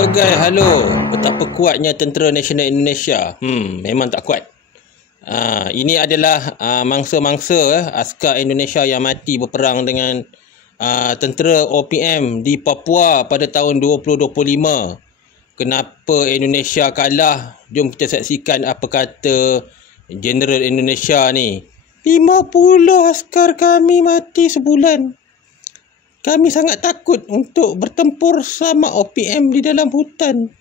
Halo guys, halo. Betapa kuatnya tentera nasional Indonesia. Memang tak kuat. Ini adalah mangsa-mangsa askar Indonesia yang mati berperang dengan tentera OPM di Papua pada tahun 2025. Kenapa Indonesia kalah? Jom kita saksikan apa kata Jeneral Indonesia ni. 50 askar kami mati sebulan. Kami sangat takut untuk bertempur sama OPM di dalam hutan.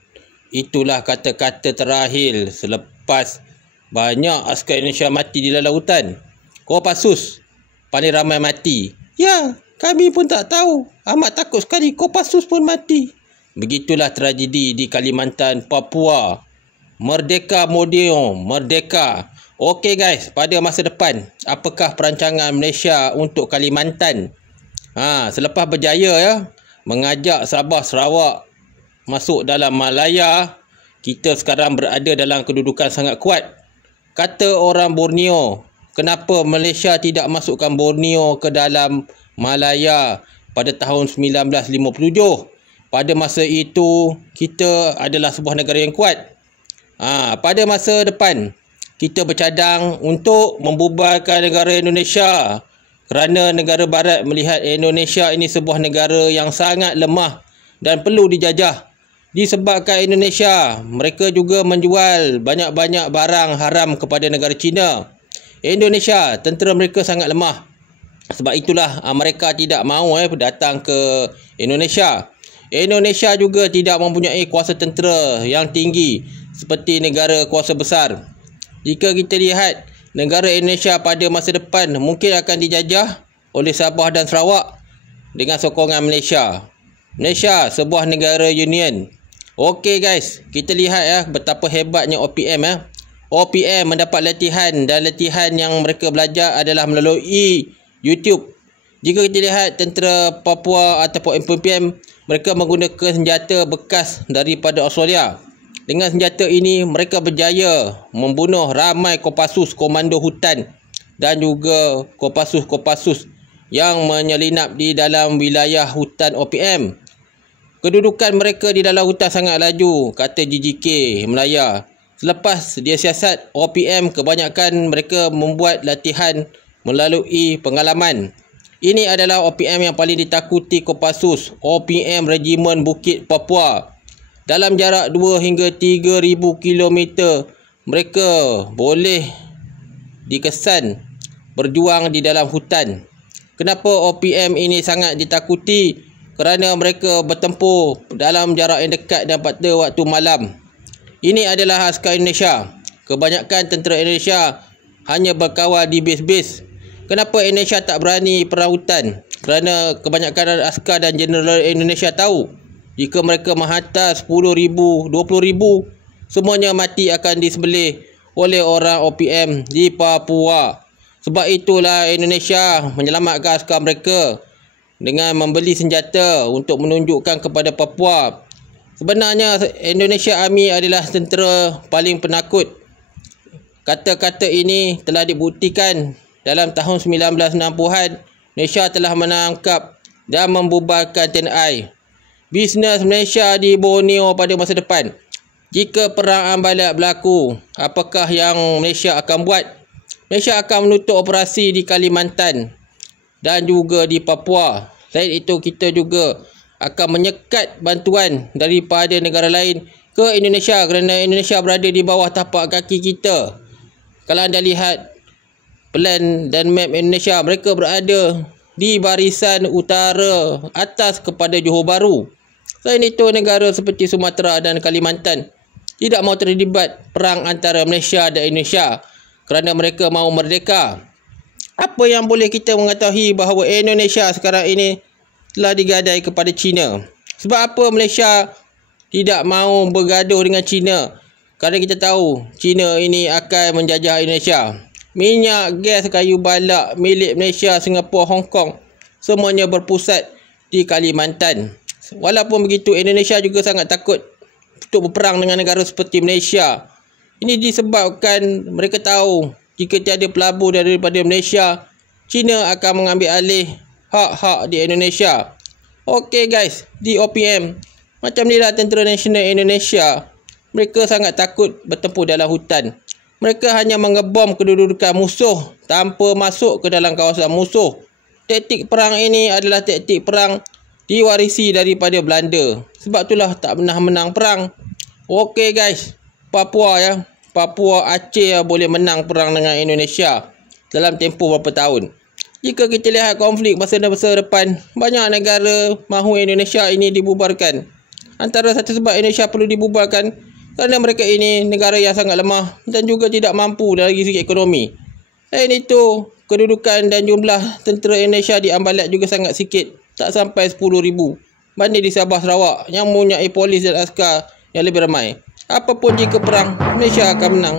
Itulah kata-kata terakhir selepas banyak askar Indonesia mati di dalam hutan. Kopassus paling ramai mati. Ya, kami pun tak tahu. Amat takut sekali. Kopassus pun mati. Begitulah tragedi di Kalimantan, Papua. Merdeka Modion, merdeka. Okey guys, pada masa depan, apakah perancangan Malaysia untuk Kalimantan? Selepas berjaya mengajak Sabah Sarawak masuk dalam Malaya, kita sekarang berada dalam kedudukan sangat kuat. Kata orang Borneo, kenapa Malaysia tidak masukkan Borneo ke dalam Malaya pada tahun 1957? Pada masa itu, kita adalah sebuah negara yang kuat. Pada masa depan, kita bercadang untuk membubarkan negara Indonesia. Kerana negara barat melihat Indonesia ini sebuah negara yang sangat lemah dan perlu dijajah. Disebabkan Indonesia, mereka juga menjual banyak-banyak barang haram kepada negara China. Indonesia, tentera mereka sangat lemah. Sebab itulah mereka tidak mahu datang ke Indonesia. Indonesia juga tidak mempunyai kuasa tentera yang tinggi seperti negara kuasa besar. Jika kita lihat, negara Indonesia pada masa depan mungkin akan dijajah oleh Sabah dan Sarawak dengan sokongan Malaysia. Malaysia sebuah negara union. Okey guys, kita lihat betapa hebatnya OPM. OPM mendapat latihan dan latihan yang mereka belajar adalah melalui YouTube. Jika kita lihat tentera Papua ataupun OPM, mereka menggunakan senjata bekas daripada Australia. Dengan senjata ini, mereka berjaya membunuh ramai Kopassus, komando hutan dan juga Kopassus yang menyelinap di dalam wilayah hutan OPM. Kedudukan mereka di dalam hutan sangat laju, kata GGK Melaya. Selepas dia siasat, OPM kebanyakan mereka membuat latihan melalui pengalaman. Ini adalah OPM yang paling ditakuti Kopassus, OPM Regimen Bukit Papua. Dalam jarak 2 hingga 3,000 kilometer, mereka boleh dikesan berjuang di dalam hutan. Kenapa OPM ini sangat ditakuti? Kerana mereka bertempur dalam jarak yang dekat dan pada waktu malam. Ini adalah askar Indonesia. Kebanyakan tentera Indonesia hanya berkawal di base-base. Kenapa Indonesia tak berani perang hutan? Kerana kebanyakan askar dan jeneral Indonesia tahu, jika mereka menghantar 10,000, 20,000, semuanya mati akan disembelih oleh orang OPM di Papua. Sebab itulah Indonesia menyelamatkan askar mereka dengan membeli senjata untuk menunjukkan kepada Papua. Sebenarnya Indonesia Army adalah tentera paling penakut. Kata-kata ini telah dibuktikan dalam tahun 1960-an. Malaysia telah menangkap dan membubarkan TNI. Bisnes Malaysia di Borneo pada masa depan. Jika perang Ambalat berlaku, apakah yang Malaysia akan buat? Malaysia akan menutup operasi di Kalimantan dan juga di Papua. Selain itu, kita juga akan menyekat bantuan daripada negara lain ke Indonesia kerana Indonesia berada di bawah tapak kaki kita. Kalau anda lihat plan dan map Indonesia, mereka berada di barisan utara atas kepada Johor Bahru. Selain itu, negara seperti Sumatera dan Kalimantan tidak mahu terlibat perang antara Malaysia dan Indonesia kerana mereka mahu merdeka. Apa yang boleh kita mengetahui bahawa Indonesia sekarang ini telah digadai kepada China? Sebab apa Malaysia tidak mahu bergaduh dengan China? Kerana kita tahu China ini akan menjajah Indonesia. Minyak, gas, kayu balak milik Malaysia, Singapura, Hong Kong semuanya berpusat di Kalimantan. Walaupun begitu, Indonesia juga sangat takut untuk berperang dengan negara seperti Malaysia. Ini disebabkan mereka tahu jika tiada pelabur daripada Malaysia, China akan mengambil alih hak-hak di Indonesia. Okey guys, di OPM Macam ni lah Tentera Nasional Indonesia. Mereka sangat takut bertempur dalam hutan. Mereka hanya mengebom kedudukan musuh tanpa masuk ke dalam kawasan musuh. Taktik perang ini adalah taktik perang diwarisi daripada Belanda. Sebab itulah tak pernah menang perang. Okey guys, Papua ya. Papua Aceh boleh menang perang dengan Indonesia dalam tempoh berapa tahun. Jika kita lihat konflik masa depan, banyak negara mahu Indonesia ini dibubarkan. Antara satu sebab Indonesia perlu dibubarkan kerana mereka ini negara yang sangat lemah dan juga tidak mampu dari segi ekonomi. Selain itu, kedudukan dan jumlah tentera Indonesia di Ambalat juga sangat sikit, tak sampai 10,000 banding di Sabah Sarawak yang mempunyai polis dan askar yang lebih ramai. Apapun jika perang, Malaysia akan menang.